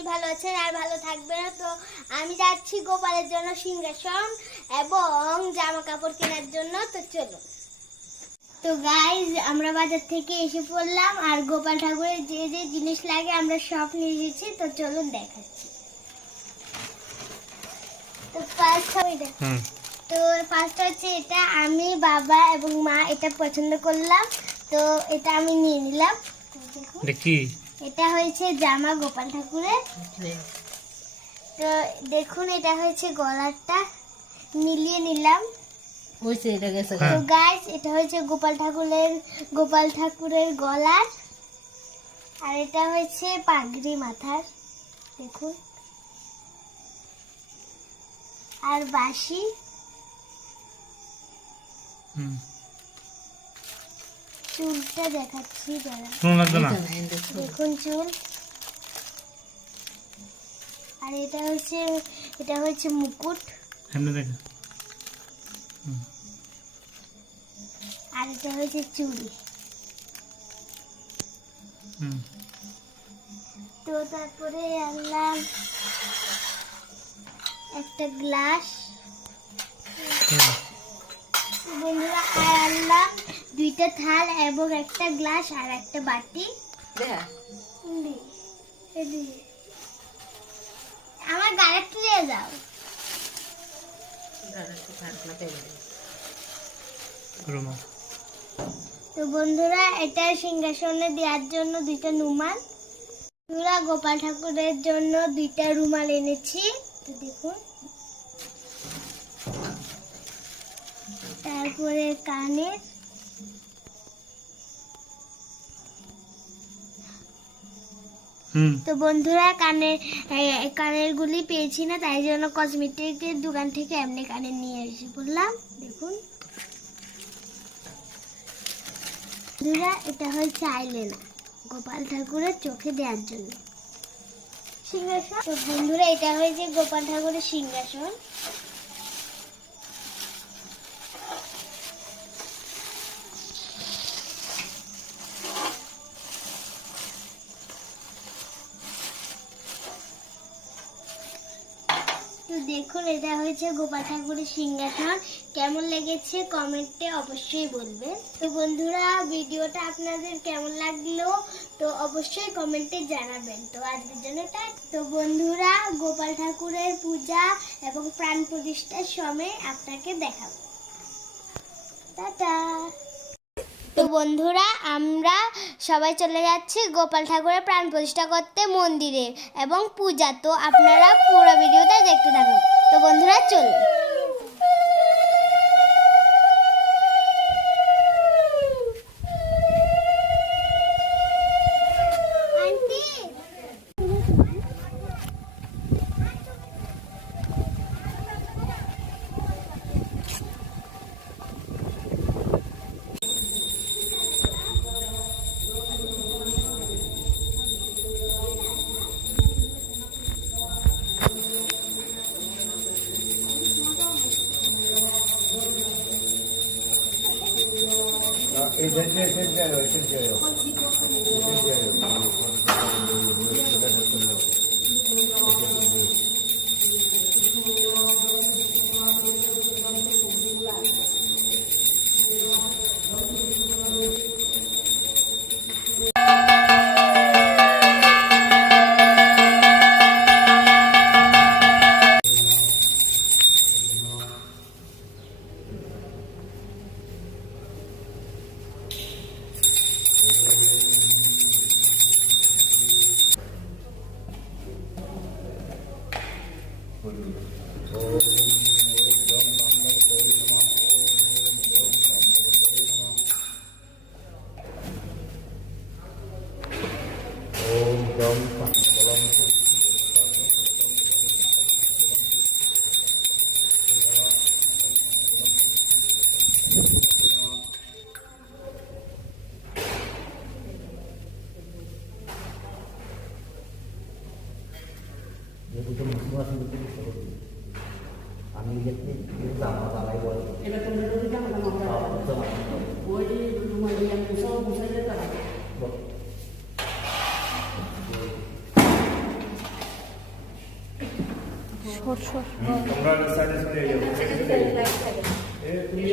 নিশ্চয়ই ভালো আছেন আর ভালো থাকবেন। তো আমি যাচ্ছি গোপালের জন্য সিংহাসন এবং জামা কাপড় কেনার জন্য। তো চলো। তো গাইজ আমরা বাজার থেকে এসে পড়লাম আর গোপাল ঠাকুরের যে যে জিনিস লাগে আমরা সব নিয়ে এসেছি। তো চলুন দেখাচ্ছি। তো ফার্স্ট হচ্ছে এটা, আমি বাবা এবং মা এটা পছন্দ করলাম, তো এটা আমি নিয়ে নিলাম। দেখি এটা হয়েছে জামা গোপাল ঠাকুরের। তো দেখুন এটা হয়েছে গলারটা, মিলিয়ে নিলাম। তো গাইস এটা হয়েছে গোপাল ঠাকুরের গলার, আর এটা হয়েছে পাগড়ি মাথার, দেখুন, আর বাঁশি। চুলটা দেখাচ্ছি, দেখুন চুল। আর এটা হচ্ছে মুকুট, আর এটা হচ্ছে চুড়ি। তো তারপরে আনলাম একটা গ্লাস বন্ধুরা, আর আনলাম দুইটা থাল এবং একটা গ্লাস আর একটা বাটি। আমার গাড়ি তুলে যাও। তো বন্ধুরা এটা সিংহাসনে দেওয়ার জন্য দুইটা রুমাল, গোপাল ঠাকুরের জন্য দুইটা রুমাল এনেছি। তো দেখুন, তারপরে কানের, তো বন্ধুরা কানের গুলি পেয়েছি না, তাই জন্য কসমেটিকের দোকান থেকে এমনি কানের নিয়ে এসে বললাম। দেখুন বন্ধুরা এটা হচ্ছে আইলাইনার গোপাল ঠাকুরের চোখে দেওয়ার জন্য। সিংহাসন, তো বন্ধুরা এটা হয়েছে গোপাল ঠাকুরের সিংহাসন। তো দেখুন এটা হয়েছে গোপাল ঠাকুরের সিংহাসন। কেমন লেগেছে কমেন্টে অবশ্যই বলবেন। তো বন্ধুরা ভিডিওটা আপনাদের কেমন লাগলো তো অবশ্যই কমেন্টে জানাবেন। তো আজকের জন্য তো বন্ধুরা গোপাল ঠাকুরের পূজা এবং প্রাণ প্রতিষ্ঠার সময় আপনাকে দেখাবো। টাটা। তো বন্ধুরা আমরা সবাই চলে যাচ্ছি গোপাল ঠাকুরের প্রাণ প্রতিষ্ঠা করতে মন্দিরে এবং পূজা। তো আপনারা পুরো ভিডিওটা দেখতে থাকুন। তো বন্ধুরা চলুন। তোমরা সাইডে সরে যাও। এ তুমি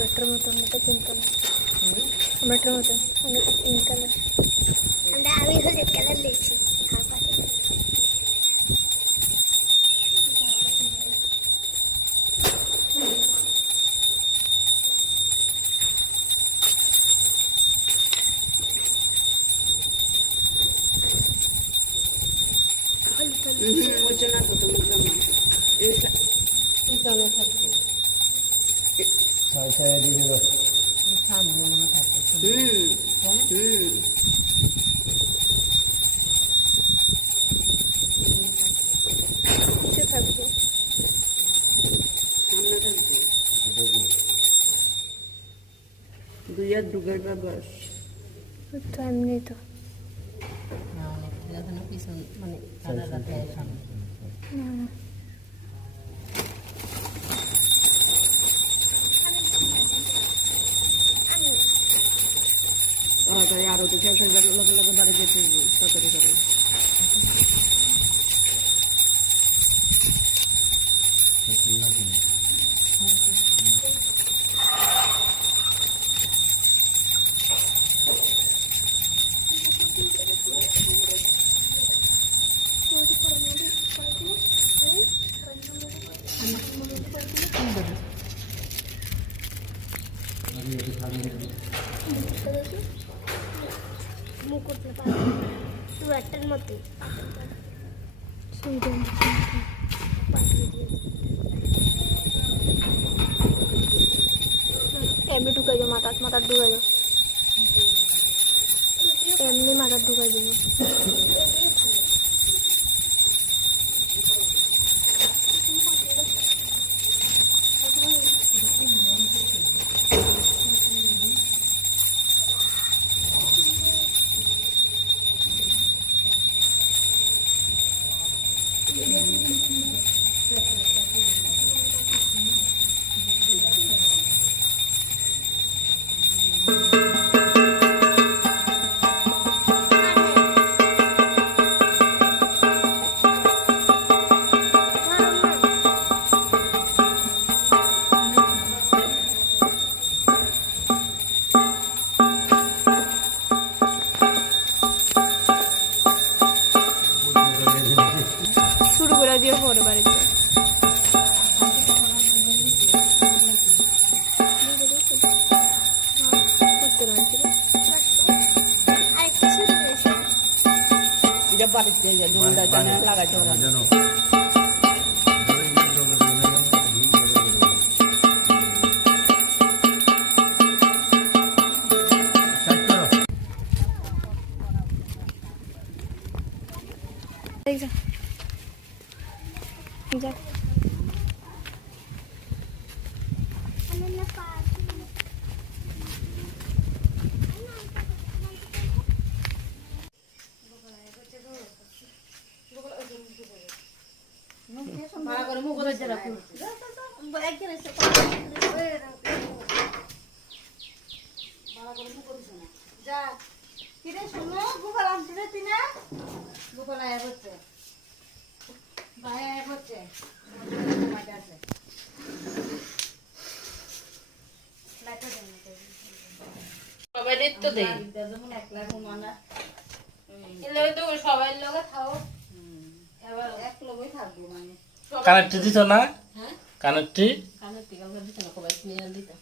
బెటర్ మొత్తం అంటే పింక్ కలర్ బెటర్ మొత్తం అంటే పింక్ కలర్ అంటే అవి రెడ్ కలర్ లేచి saya di dulu. নিচে থাকবো দুই আর দুগের বাস টাইম নেই তো পিছন মানে সাদা রাতে সামনে তাড়াতাড়ি আরো তো শেষ হয়ে যাবে লোকে লোকে বাড়ি যেতে তাড়াতাড়ি করে মুকুটটা পাবে সোয়েটার মতো এমনি ঢুকাই যাও মাথার ঢুকাই যাও এমনি মাথার ঢুকাই দেবো শুরু করে দিয়ে পরে বাড়িতে এটা বাড়িতে দুটা জানা লাগাইতে হবে যা কিরে শোনো গোপাল আনতে তুই না গোপাল আয়া করছে ভাই আয়া করছে আছে সবাই তো দেই যেমন একলা ঘুমানা এলে তো সবাই লগে খাও এবার এক লগই থাকবো মানে কানেক্ট দিছ না? হ্যাঁ কানেক্ট কানেক্ট কালকে দিছ না সবাই নিয়ে দিতা